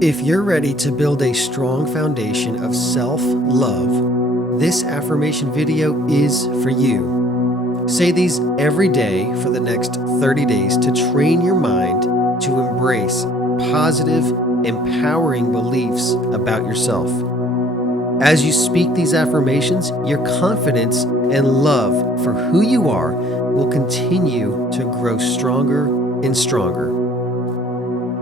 If you're ready to build a strong foundation of self-love, this affirmation video is for you. Say these every day for the next 30 days to train your mind to embrace positive, empowering beliefs about yourself. As you speak these affirmations, your confidence and love for who you are will continue to grow stronger and stronger.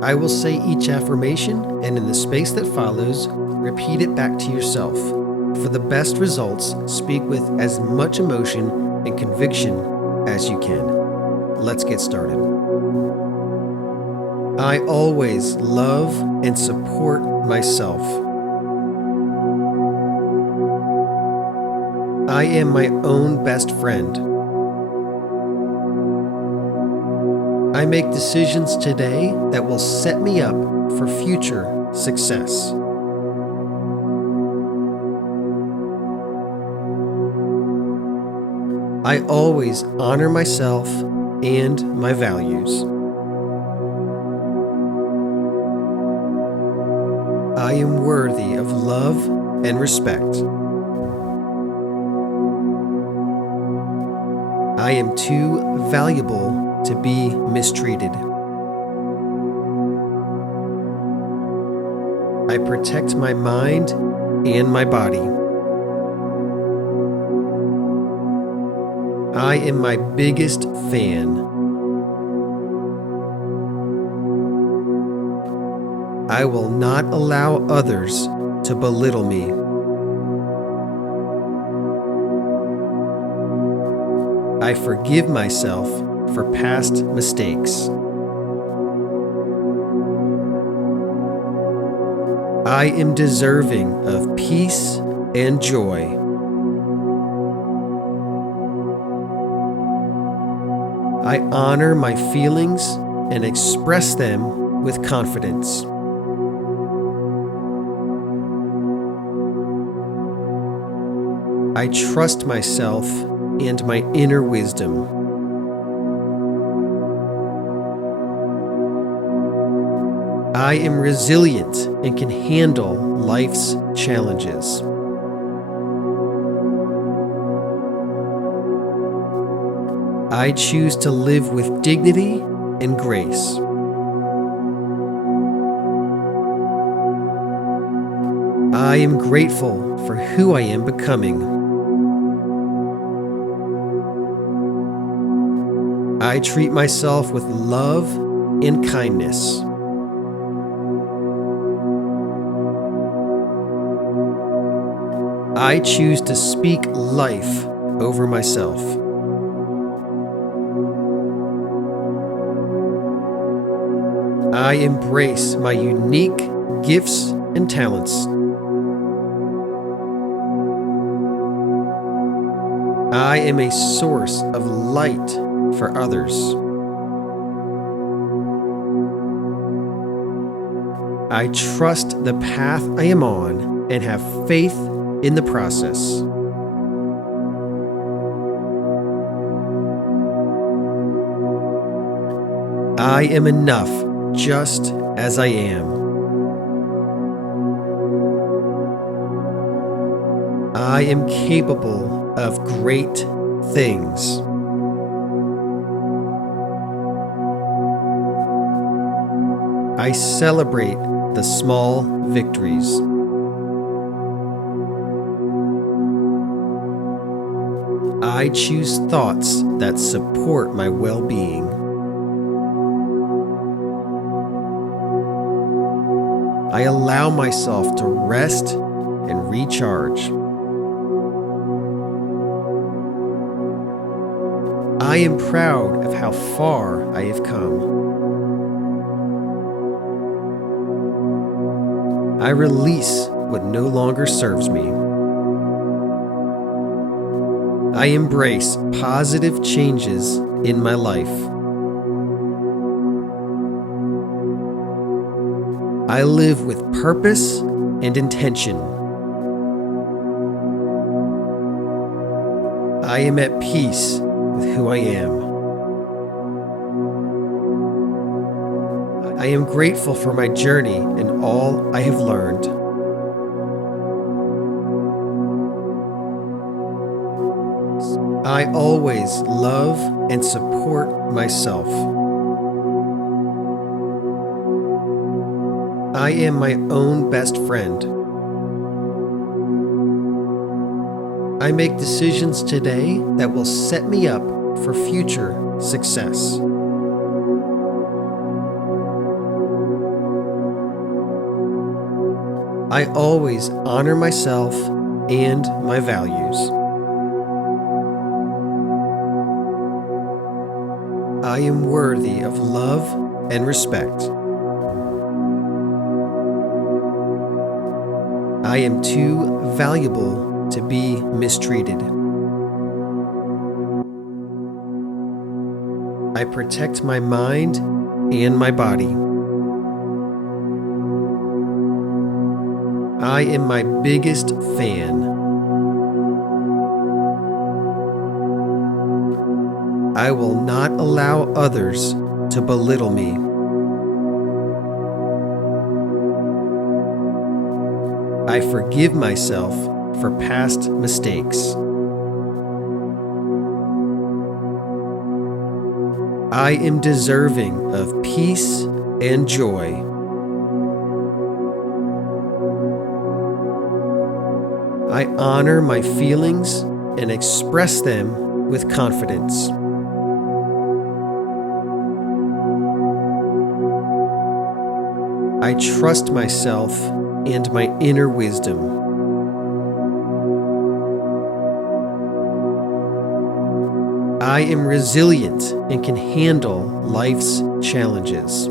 I will say each affirmation, and in the space that follows, repeat it back to yourself. For the best results, speak with as much emotion and conviction as you can. Let's get started. I always love and support myself. I am my own best friend. I make decisions today that will set me up for future success. I always honor myself and my values. I am worthy of love and respect. I am too valuable to be mistreated. I protect my mind and my body. I am my biggest fan. I will not allow others to belittle me. I forgive myself for past mistakes. I am deserving of peace and joy. I honor my feelings and express them with confidence. I trust myself and my inner wisdom. I am resilient and can handle life's challenges. I choose to live with dignity and grace. I am grateful for who I am becoming. I treat myself with love and kindness. I choose to speak life over myself. I embrace my unique gifts and talents. I am a source of light for others. I trust the path I am on and have faith in the process. I am enough just as I am. I am capable of great things. I celebrate the small victories. I choose thoughts that support my well-being. I allow myself to rest and recharge. I am proud of how far I have come. I release what no longer serves me. I embrace positive changes in my life. I live with purpose and intention. I am at peace with who I am. I am grateful for my journey and all I have learned. I always love and support myself. I am my own best friend. I make decisions today that will set me up for future success. I always honor myself and my values. I am worthy of love and respect. I am too valuable to be mistreated. I protect my mind and my body. I am my biggest fan. I will not allow others to belittle me. I forgive myself for past mistakes. I am deserving of peace and joy. I honor my feelings and express them with confidence. I trust myself and my inner wisdom. I am resilient and can handle life's challenges.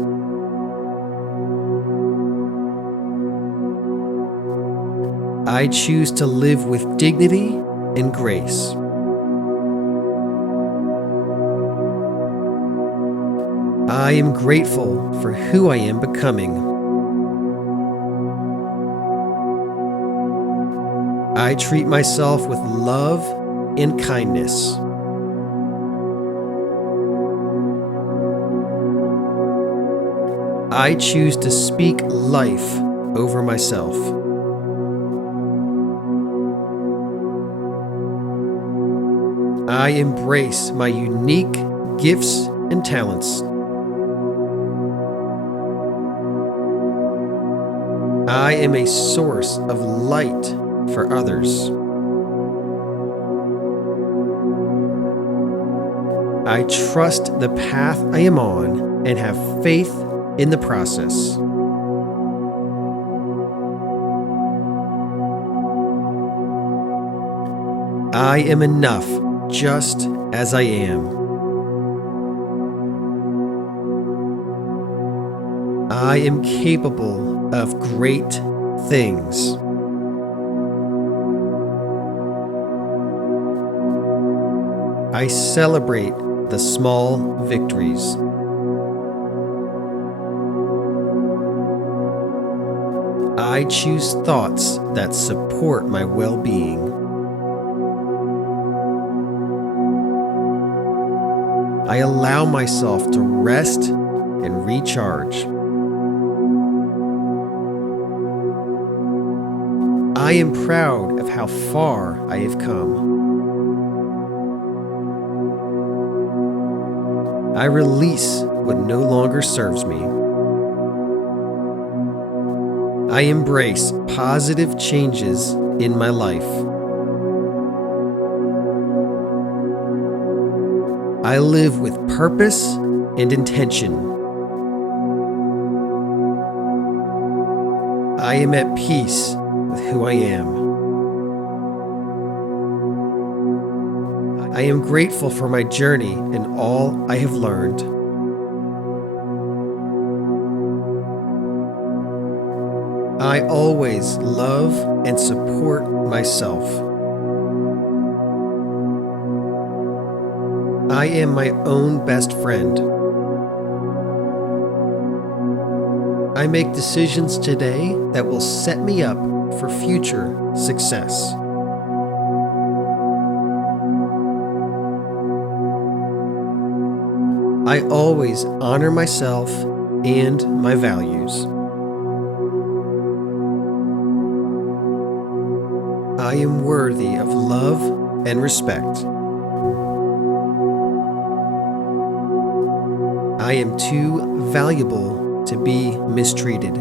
I choose to live with dignity and grace. I am grateful for who I am becoming. I treat myself with love and kindness. I choose to speak life over myself. I embrace my unique gifts and talents. I am a source of light for others. I trust the path I am on and have faith in the process. I am enough just as I am. I am capable of great things. I celebrate the small victories. I choose thoughts that support my well-being. I allow myself to rest and recharge. I am proud of how far I have come. I release what no longer serves me. I embrace positive changes in my life. I live with purpose and intention. I am at peace with who I am. I am grateful for my journey and all I have learned. I always love and support myself. I am my own best friend. I make decisions today that will set me up for future success. I always honor myself and my values. I am worthy of love and respect. I am too valuable to be mistreated.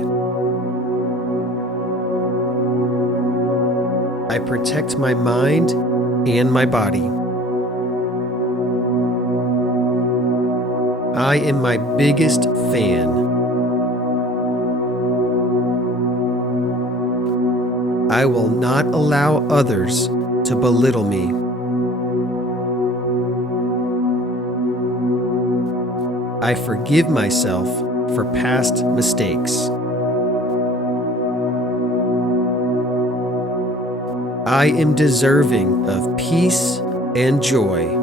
I protect my mind and my body. I am my biggest fan. I will not allow others to belittle me. I forgive myself for past mistakes. I am deserving of peace and joy.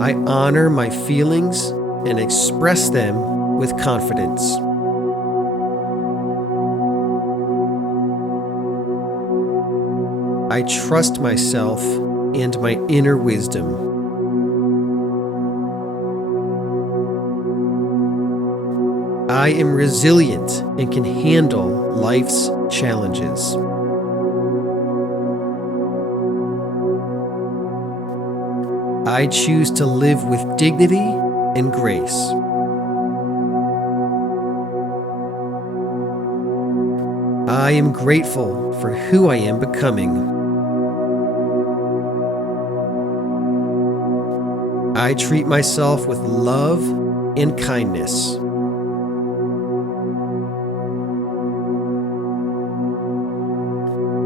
I honor my feelings and express them with confidence. I trust myself and my inner wisdom. I am resilient and can handle life's challenges. I choose to live with dignity and grace. I am grateful for who I am becoming. I treat myself with love and kindness.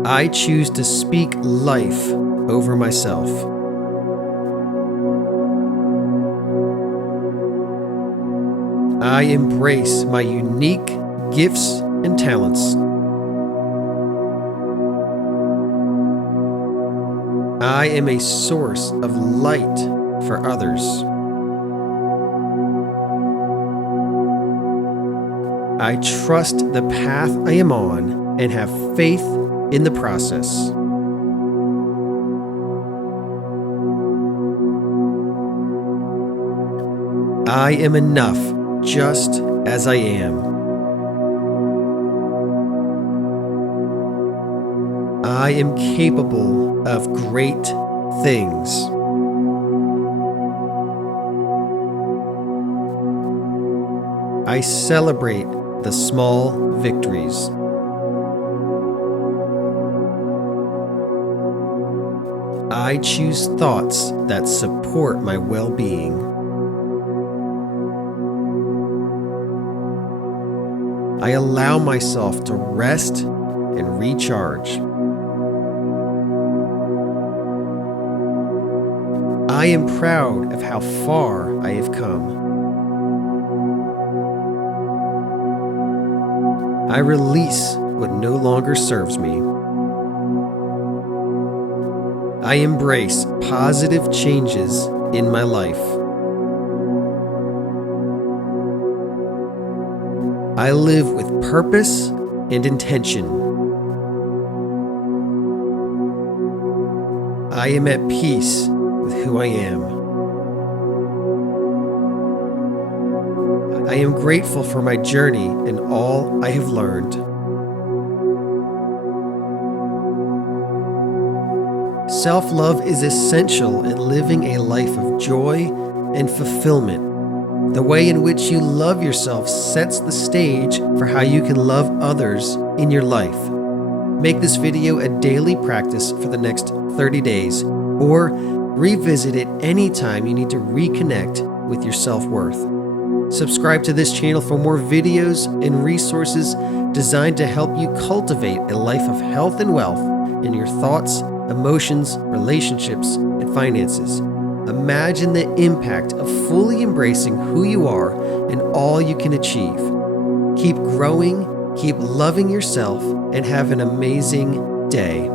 I choose to speak life over myself. I embrace my unique gifts and talents. I am a source of light for others. I trust the path I am on and have faith in the process. I am enough just as I am. I am capable of great things. I celebrate the small victories. I choose thoughts that support my well-being. I allow myself to rest and recharge. I am proud of how far I have come. I release what no longer serves me. I embrace positive changes in my life. I live with purpose and intention. I am at peace with who I am. I am grateful for my journey and all I have learned. Self-love is essential in living a life of joy and fulfillment. The way in which you love yourself sets the stage for how you can love others in your life. Make this video a daily practice for the next 30 days, or revisit it anytime you need to reconnect with your self-worth. Subscribe to this channel for more videos and resources designed to help you cultivate a life of health and wealth in your thoughts, emotions, relationships, and finances. Imagine the impact of fully embracing who you are and all you can achieve. Keep growing, keep loving yourself, and have an amazing day.